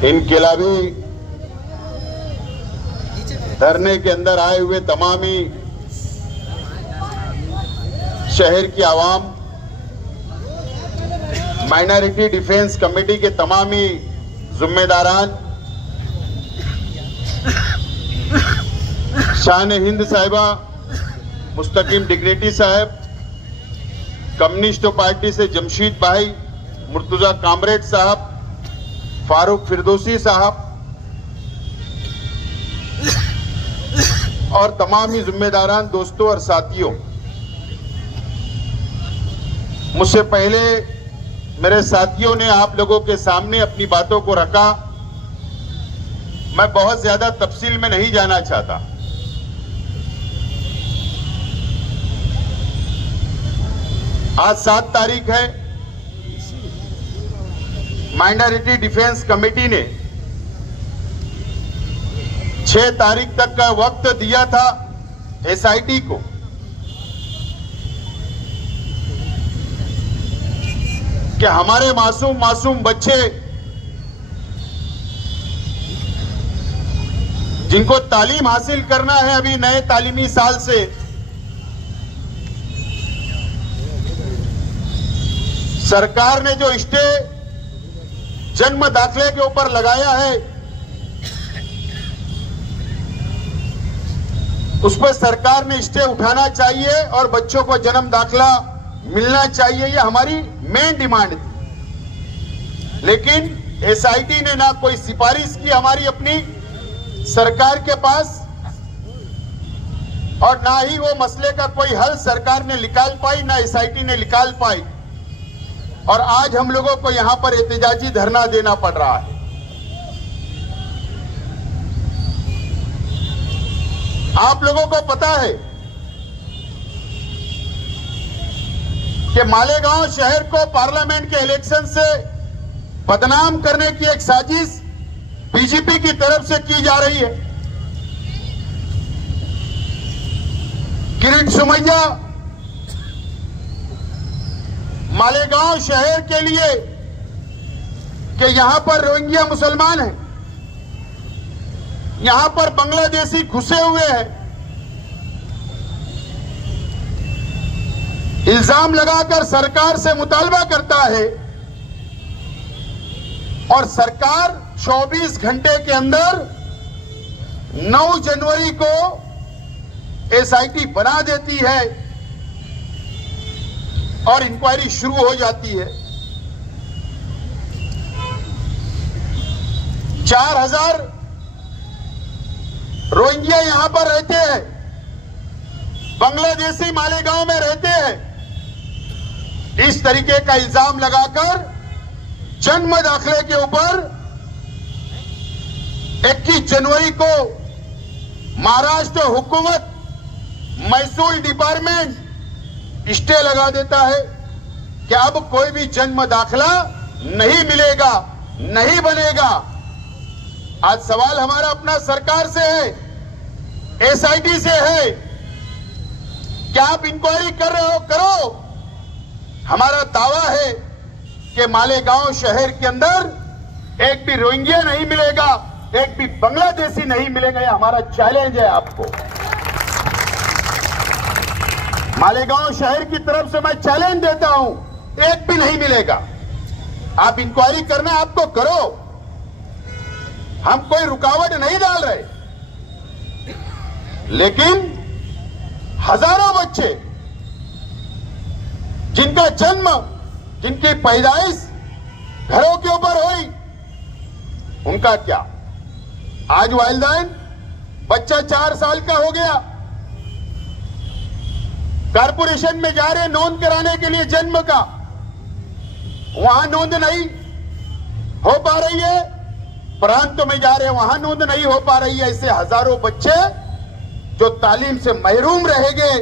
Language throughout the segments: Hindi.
इनकलाबी धरने के अंदर आए हुए तमामी शहर की आवाम, माइनॉरिटी डिफेंस कमेटी के तमामी जिम्मेदारान, शान हिंद साहिबा, मुस्तकीम डिग्रेटी साहब, कम्युनिस्ट पार्टी से जमशीद भाई, मुर्तुजा कामरेड साहब, फारूक फिरदौसी साहब और तमामी जिम्मेदारान, दोस्तों और साथियों, मुझसे पहले मेरे साथियों ने आप लोगों के सामने अपनी बातों को रखा। मैं बहुत ज्यादा तफसील में नहीं जाना चाहता। आज 7 तारीख है। माइनॉरिटी डिफेंस कमेटी ने 6 तारीख तक का वक्त दिया था एसआईटी को। कि हमारे मासूम बच्चे जिनको तालीम हासिल करना है अभी नए तालीमी साल से, सरकार ने जो स्टे जन्म दाखिले के ऊपर लगाया है उस पर सरकार ने स्टे उठाना चाहिए और बच्चों को जन्म दाखिला मिलना चाहिए। ये हमारी मेन डिमांड थी। लेकिन एसआईटी ने ना कोई सिफारिश की हमारी अपनी सरकार के पास और ना ही वो मसले का कोई हल सरकार ने निकाल पाई, ना एसआईटी ने निकाल पाई। और आज हम लोगों को यहां पर एहतजाजी धरना देना पड़ रहा है। आप लोगों को पता है कि मालेगांव शहर को पार्लियामेंट के इलेक्शन से बदनाम करने की एक साजिश बीजेपी की तरफ से की जा रही है। किरीट सोमैया मालेगांव शहर के लिए कि यहां पर रोहिंग्या मुसलमान हैं, यहां पर बांग्लादेशी घुसे हुए हैं, इल्जाम लगाकर सरकार से मुतालबा करता है और सरकार 24 घंटे के अंदर 9 जनवरी को एसआईटी बना देती है और इंक्वायरी शुरू हो जाती है। 4000 रोहिंग्या यहां पर रहते हैं, बांग्लादेशी मालेगांव में रहते हैं। इस तरीके का इल्जाम लगाकर जन्म दाखिले के ऊपर 21 जनवरी को महाराष्ट्र हुकूमत महसूल डिपार्टमेंट स्टे लगा देता है कि अब कोई भी जन्म दाखिला नहीं मिलेगा, नहीं बनेगा। आज सवाल हमारा अपना सरकार से है, एसआईटी से है, क्या आप इंक्वायरी कर रहे हो? करो। हमारा दावा है कि मालेगांव शहर के अंदर एक भी रोहिंग्या नहीं मिलेगा, एक भी बांग्लादेशी नहीं मिलेगा। यह हमारा चैलेंज है आपको। मालेगांव शहर की तरफ से मैं चैलेंज देता हूं, एक भी नहीं मिलेगा। आप इंक्वायरी करना आपको करो, हम कोई रुकावट नहीं डाल रहे। लेकिन हजारों बच्चे जिनका जन्म, जिनकी पैदाइश घरों के ऊपर हुई, उनका क्या? आज वालिदैन बच्चा 4 साल का हो गया, कारपोरेशन में जा रहे नोंद कराने के लिए जन्म का, वहां नोंद नहीं हो पा रही है। प्रांतों में जा रहे वहां नोंद नहीं हो पा रही है। ऐसे हजारों बच्चे जो तालीम से महरूम रहेंगे,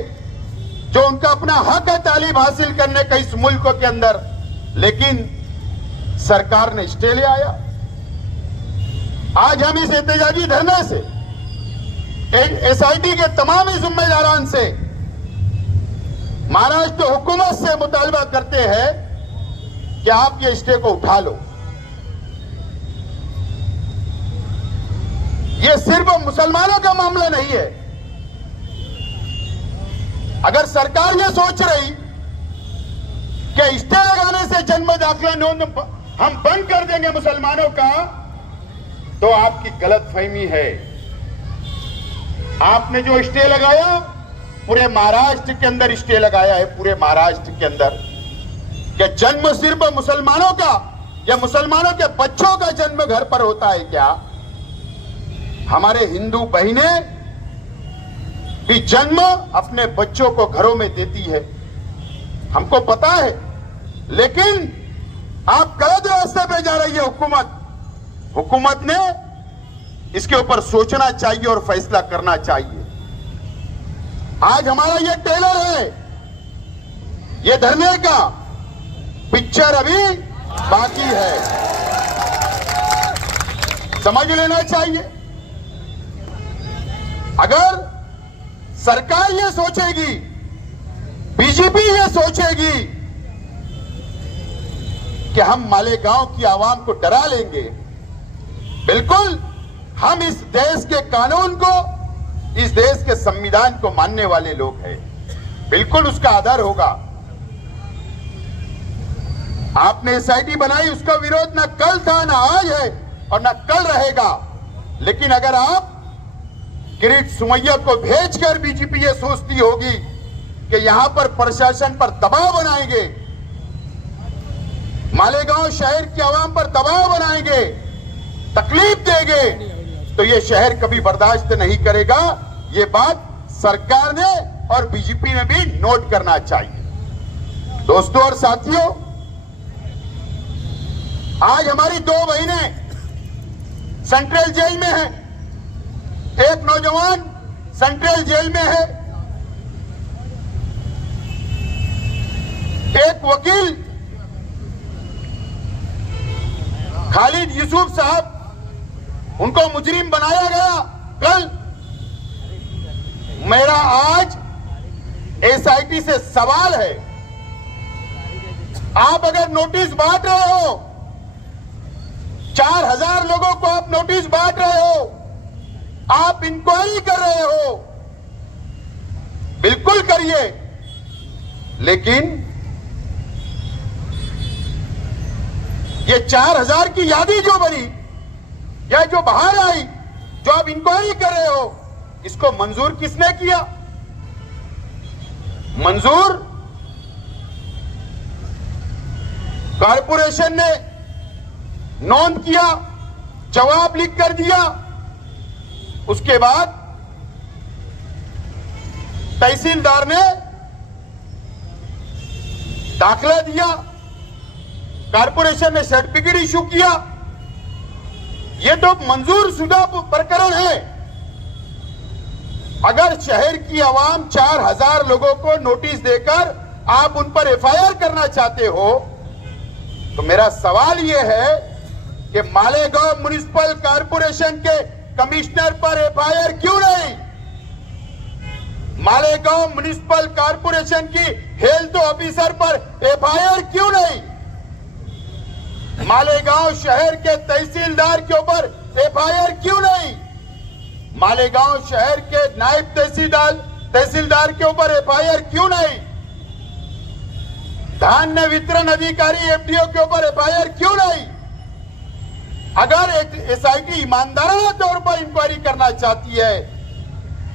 जो उनका अपना हक है तालीम हासिल करने का इस मुल्क के अंदर, लेकिन सरकार ने स्टे ले आया। आज हम इस एहतजाजी धरने से एसआईटी के तमाम जिम्मेदारान से, महाराष्ट्र हुकूमत से मुतालबा करते हैं कि आप ये स्टे को उठा लो। ये सिर्फ मुसलमानों का मामला नहीं है। अगर सरकार ये सोच रही कि स्टे लगाने से जन्म दाखिला नोंद हम बंद कर देंगे मुसलमानों का, तो आपकी गलतफहमी है। आपने जो स्टे लगाया, पूरे महाराष्ट्र के अंदर स्टे लगाया है, पूरे महाराष्ट्र के अंदर, कि जन्म सिर्फ मुसलमानों का या मुसलमानों के बच्चों का जन्म घर पर होता है क्या? हमारे हिंदू बहनें भी जन्म अपने बच्चों को घरों में देती है, हमको पता है। लेकिन आप गलत रास्ते पे जा रही है हुकूमत ने इसके ऊपर सोचना चाहिए और फैसला करना चाहिए। आज हमारा ये टेलर है, ये धरने का पिक्चर अभी बाकी है, समझ लेना चाहिए। अगर सरकार ये सोचेगी, बीजेपी ये सोचेगी कि हम मालेगांव की आवाम को डरा लेंगे, बिल्कुल हम इस देश के कानून को, इस देश के संविधान को मानने वाले लोग हैं, बिल्कुल उसका आदर होगा। आपने एसआईटी बनाई, उसका विरोध ना कल था, ना आज है और ना कल रहेगा। लेकिन अगर आप किरीट सोमैया को भेजकर बीजेपी ये सोचती होगी कि यहां पर प्रशासन पर दबाव बनाएंगे, मालेगांव शहर की आवाम पर दबाव बनाएंगे, तकलीफ देंगे, तो ये शहर कभी बर्दाश्त नहीं करेगा। ये बात सरकार ने और बीजेपी ने भी नोट करना चाहिए। दोस्तों और साथियों, आज हमारी 2 बहनें सेंट्रल जेल में हैं, एक नौजवान सेंट्रल जेल में है, एक वकील खालिद यूसुफ साहब, उनको मुजरिम बनाया गया कल। मेरा आज एसआईटी से सवाल है, आप अगर नोटिस बांट रहे हो, 4000 लोगों को आप नोटिस बांट रहे हो, आप इंक्वायरी कर रहे हो, बिल्कुल करिए, लेकिन ये 4000 की यादी जो बनी या जो बाहर आई, जो आप इंक्वायरी कर रहे हो, इसको मंजूर किसने किया? मंजूर कारपोरेशन ने नोंद किया, जवाब लिख कर दिया, उसके बाद तहसीलदार ने दाखला दिया, कारपोरेशन ने सर्टिफिकेट इशू किया। यह तो मंजूर शुदा प्रकरण है। अगर शहर की आवाम 4000 लोगों को नोटिस देकर आप उन पर एफआईआर करना चाहते हो, तो मेरा सवाल यह है कि मालेगांव म्युनिसिपल कॉर्पोरेशन के कमिश्नर पर एफआईआर क्यों नहीं? मालेगांव म्युनिसिपल कॉर्पोरेशन की हेल्थ ऑफिसर पर एफआईआर क्यों नहीं? मालेगांव शहर के तहसीलदार के ऊपर एफआईआर क्यों नहीं? मालेगांव शहर के नायब तहसीलदार के ऊपर एफआईआर क्यों नहीं? धान्य वितरण अधिकारी एफडीओ के ऊपर एफआईआर क्यों नहीं? अगर एसआईटी ईमानदाराना तौर पर इंक्वायरी करना चाहती है,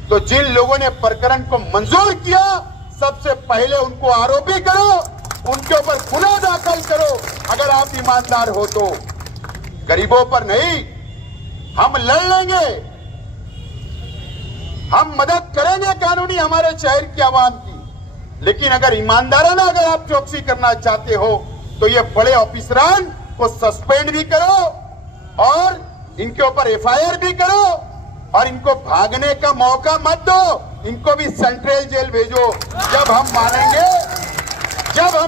तो जिन लोगों ने प्रकरण को मंजूर किया, सबसे पहले उनको आरोपी करो, उनके ऊपर गुनाह दाखिल करो। अगर आप ईमानदार हो तो गरीबों पर नहीं, हम लड़ लेंगे, हम मदद करेंगे कानूनी हमारे शहर की आवाम की। लेकिन अगर ईमानदाराना अगर आप चौकसी करना चाहते हो, तो ये बड़े ऑफिसरान को सस्पेंड भी करो और इनके ऊपर एफआईआर भी करो और इनको भागने का मौका मत दो, इनको भी सेंट्रल जेल भेजो। जब हम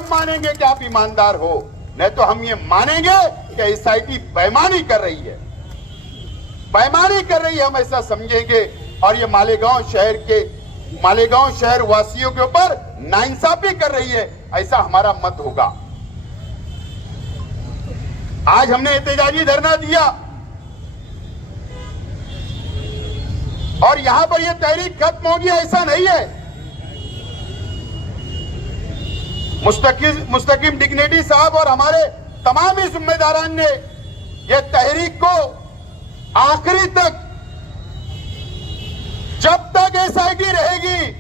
मानेंगे कि आप ईमानदार हो, नहीं तो हम ये मानेंगे कि एसआईटी बेईमानी कर रही है, हम ऐसा समझेंगे। और ये मालेगांव शहर वासियों के ऊपर नाइंसाफी कर रही है, ऐसा हमारा मत होगा। आज हमने एहतजाजी धरना दिया, और यहां पर यह तहरीक खत्म होगी ऐसा नहीं है। मुस्तकीम डिग्निटी साहब और हमारे तमाम ही जिम्मेदारान ने यह तहरीक को आखिरी तक, जब तक एसआईटी रहेगी,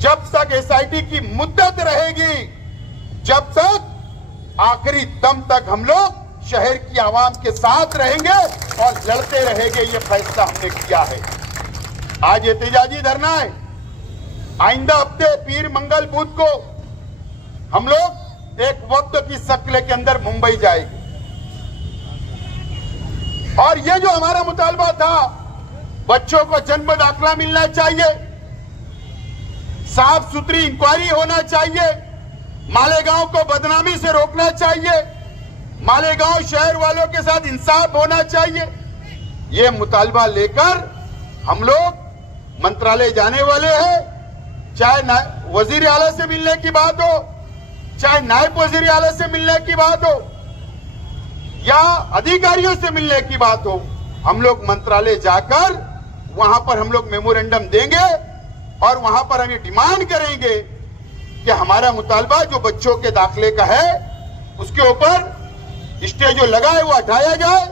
जब तक एसआईटी की मुद्दत रहेगी, जब तक आखिरी दम तक हम लोग शहर की आवाम के साथ रहेंगे और लड़ते रहेंगे। ये फैसला हमने किया है। आज एहतजाजी धरना है। आइंदा हफ्ते पीर मंगल बुध को हम लोग एक वक्त की शक्ल के अंदर मुंबई जाएंगे और ये जो हमारा मुतालबा था, बच्चों को जन्म दाखिला मिलना चाहिए, साफ सुथरी इंक्वायरी होना चाहिए, मालेगांव को बदनामी से रोकना चाहिए, मालेगांव शहर वालों के साथ इंसाफ होना चाहिए, ये मुतालबा लेकर हम लोग मंत्रालय जाने वाले हैं। चाहे वजीर आला से मिलने की बात हो, चाहे नायब वजीर आला से मिलने की बात हो या अधिकारियों से मिलने की बात हो, हम लोग मंत्रालय जाकर वहां पर हम लोग मेमोरेंडम देंगे और वहां पर हम ये डिमांड करेंगे कि हमारा मुतालबा जो बच्चों के दाखिले का है उसके ऊपर स्टे जो लगा है वो हटाया जाए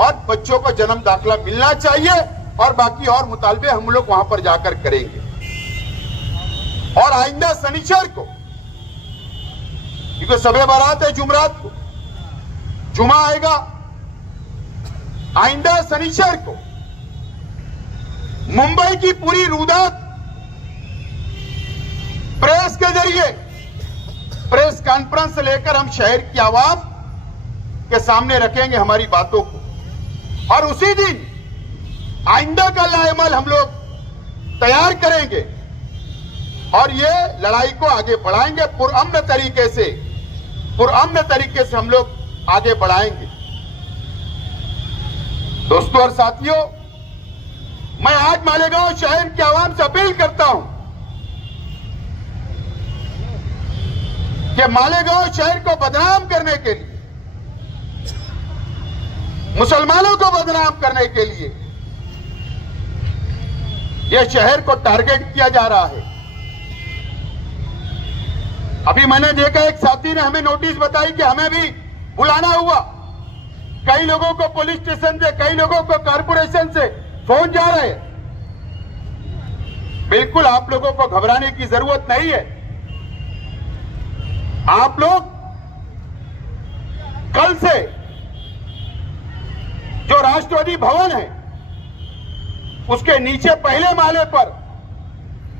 और बच्चों को जन्म दाखिला मिलना चाहिए और बाकी और मुतालबे हम लोग वहां पर जाकर करेंगे। और आइंदा शनिचर को, क्योंकि सबे बारात है जुमरात को, जुमा आएगा, आइंदा शनिचर को मुंबई की पूरी रुदात प्रेस के जरिए प्रेस कॉन्फ्रेंस लेकर हम शहर की आवाम के सामने रखेंगे हमारी बातों को और उसी दिन आइंदा का लाएमल हम लोग तैयार करेंगे और ये लड़ाई को आगे बढ़ाएंगे। पुरअमन तरीके से हम लोग आगे बढ़ाएंगे। दोस्तों और साथियों, मैं आज मालेगांव शहर की आवाम से अपील करता हूं कि मालेगांव शहर को बदनाम करने के लिए, मुसलमानों को बदनाम करने के लिए यह शहर को टारगेट किया जा रहा है। अभी मैंने देखा एक साथी ने हमें नोटिस बताई कि हमें भी बुलाना हुआ। कई लोगों को पुलिस स्टेशन से, कई लोगों को कारपोरेशन से फोन जा रहे हैं। बिल्कुल आप लोगों को घबराने की जरूरत नहीं है। आप लोग कल से जो राष्ट्रवादी भवन है उसके नीचे पहले माले पर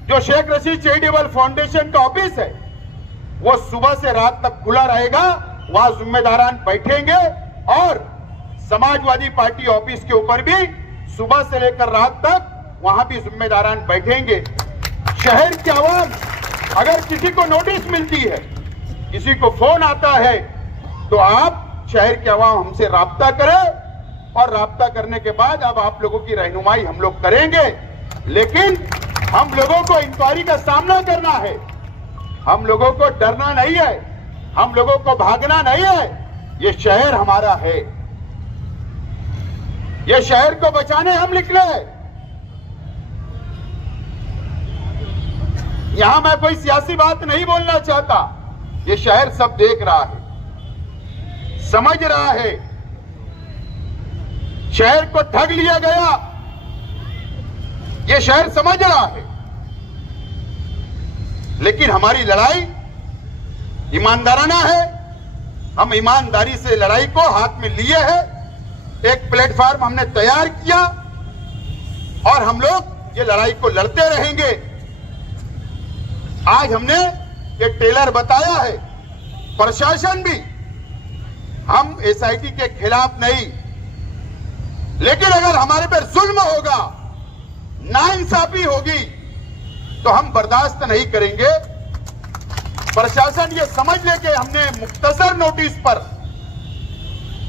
जो शेख रशीद चैरिटेबल फाउंडेशन का ऑफिस है वो सुबह से रात तक खुला रहेगा। वहां जिम्मेदारान बैठेंगे और समाजवादी पार्टी ऑफिस के ऊपर भी सुबह से लेकर रात तक वहां भी जिम्मेदारान बैठेंगे। शहर की आवाम, अगर किसी को नोटिस मिलती है, किसी को फोन आता है, तो आप शहर की आवाम हमसे राब्ता करें और राब्ता करने के बाद अब आप लोगों की रहनुमाई हम लोग करेंगे। लेकिन हम लोगों को इंक्वायरी का सामना करना है, हम लोगों को डरना नहीं है, हम लोगों को भागना नहीं है। ये शहर हमारा है, ये शहर को बचाने हम निकले हैं। यहां मैं कोई सियासी बात नहीं बोलना चाहता। ये शहर सब देख रहा है, समझ रहा है। शहर को ठग लिया गया, ये शहर समझ रहा है। लेकिन हमारी लड़ाई ईमानदाराना है। हम ईमानदारी से लड़ाई को हाथ में लिए हैं। एक प्लेटफॉर्म हमने तैयार किया और हम लोग ये लड़ाई को लड़ते रहेंगे। आज हमने ये टेलर बताया है, प्रशासन भी, हम एसआईटी के खिलाफ नहीं, लेकिन अगर हमारे पर जुल्म होगा, नाइंसाफी होगी, तो हम बर्दाश्त नहीं करेंगे। प्रशासन ये समझ ले कि हमने मुख्तसर नोटिस पर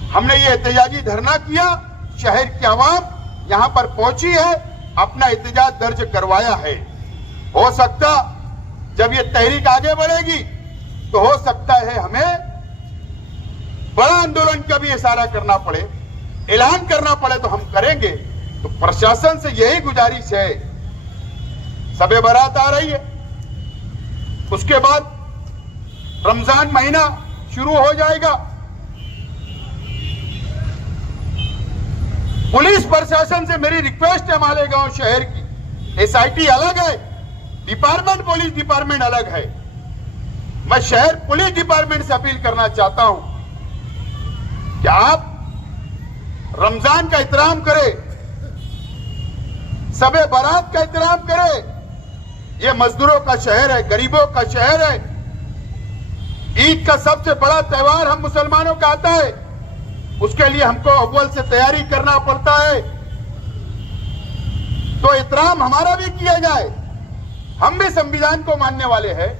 हमने ये एहतजाजी धरना किया, शहर की आवाम यहां पर पहुंची है, अपना एहतजाज दर्ज करवाया है। हो सकता जब ये तहरीक आगे बढ़ेगी तो हो सकता है हमें बड़ा आंदोलन का भी इशारा करना पड़े, ऐलान करना पड़े तो हम करेंगे। तो प्रशासन से यही गुजारिश है, सबे बारात आ रही है, उसके बाद रमजान महीना शुरू हो जाएगा। पुलिस प्रशासन से मेरी रिक्वेस्ट है, मालेगांव शहर की एसआईटी अलग है, डिपार्टमेंट पुलिस डिपार्टमेंट अलग है। मैं शहर पुलिस डिपार्टमेंट से अपील करना चाहता हूं कि आप रमजान का एहतराम करें, सबे बारात का एहतराम करें। यह मजदूरों का शहर है, गरीबों का शहर है। ईद का सबसे बड़ा त्योहार हम मुसलमानों का आता है, उसके लिए हमको अव्वल से तैयारी करना पड़ता है। तो एहतराम हमारा भी किया जाए। हम भी संविधान को मानने वाले हैं,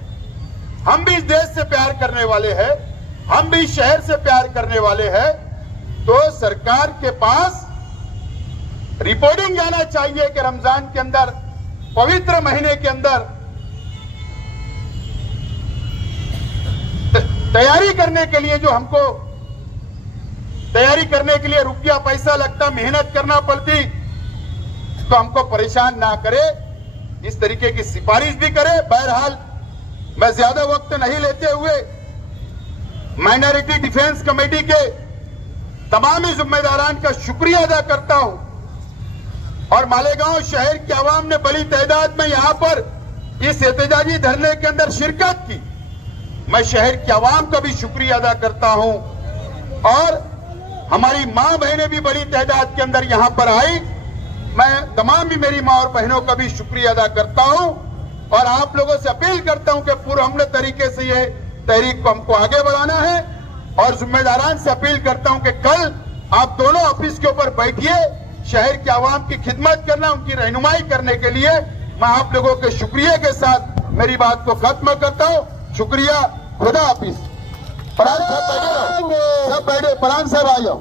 हम भी इस देश से प्यार करने वाले हैं, हम भी इस शहर से प्यार करने वाले हैं। तो सरकार के पास रिपोर्टिंग जाना चाहिए कि रमजान के अंदर, पवित्र महीने के अंदर तैयारी करने के लिए जो हमको तैयारी करने के लिए रुपया पैसा लगता, मेहनत करना पड़ती, तो हमको परेशान ना करे, इस तरीके की सिफारिश भी करे। बहरहाल मैं ज्यादा वक्त नहीं लेते हुए माइनॉरिटी डिफेंस कमेटी के तमाम जिम्मेदारान का शुक्रिया अदा करता हूं और मालेगांव शहर की आवाम ने बड़ी तादाद में यहां पर इस एहतजाजी धरने के अंदर शिरकत की। मैं शहर की आवाम का भी शुक्रिया अदा करता हूं और हमारी मां बहनें भी बड़ी तादाद के अंदर यहां पर आई। मैं तमाम भी मेरी मां और बहनों का भी शुक्रिया अदा करता हूं और आप लोगों से अपील करता हूं कि पुरअमन तरीके से ये तहरीक को हमको आगे बढ़ाना है और जिम्मेदारान से अपील करता हूं कि कल आप दोनों ऑफिस के ऊपर बैठिए, शहर की आवाम की खिदमत करना, उनकी रहनुमाई करने के लिए। मैं आप लोगों के शुक्रिया के साथ मेरी बात को खत्म करता हूं। शुक्रिया, खुदा हाफिज। परान साहब बैठे, सब बैठे, परान साहब आ जाओ।